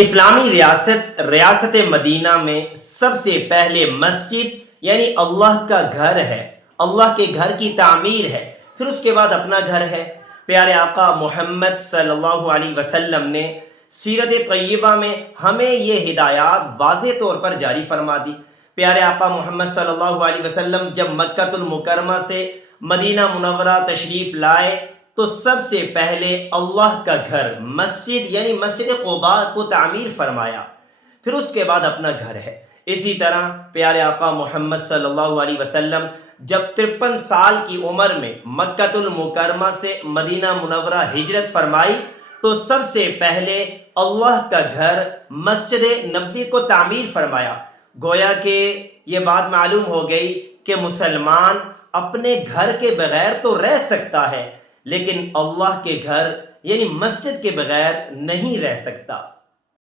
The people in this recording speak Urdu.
اسلامی ریاست مدینہ میں سب سے پہلے مسجد یعنی اللہ کا گھر ہے، اللہ کے گھر کی تعمیر ہے، پھر اس کے بعد اپنا گھر ہے۔ پیارے آقا محمد صلی اللہ علیہ وسلم نے سیرت طیبہ میں ہمیں یہ ہدایات واضح طور پر جاری فرما دی۔ پیارے آقا محمد صلی اللہ علیہ وسلم جب مکہ المکرمہ سے مدینہ منورہ تشریف لائے تو سب سے پہلے اللہ کا گھر مسجد یعنی مسجد قباء کو تعمیر فرمایا، پھر اس کے بعد اپنا گھر ہے۔ اسی طرح پیارے آقا محمد صلی اللہ علیہ وسلم جب 53 سال کی عمر میں مکہ المکرمہ سے مدینہ منورہ ہجرت فرمائی تو سب سے پہلے اللہ کا گھر مسجد نبوی کو تعمیر فرمایا۔ گویا کہ یہ بات معلوم ہو گئی کہ مسلمان اپنے گھر کے بغیر تو رہ سکتا ہے لیکن اللہ کے گھر یعنی مسجد کے بغیر نہیں رہ سکتا۔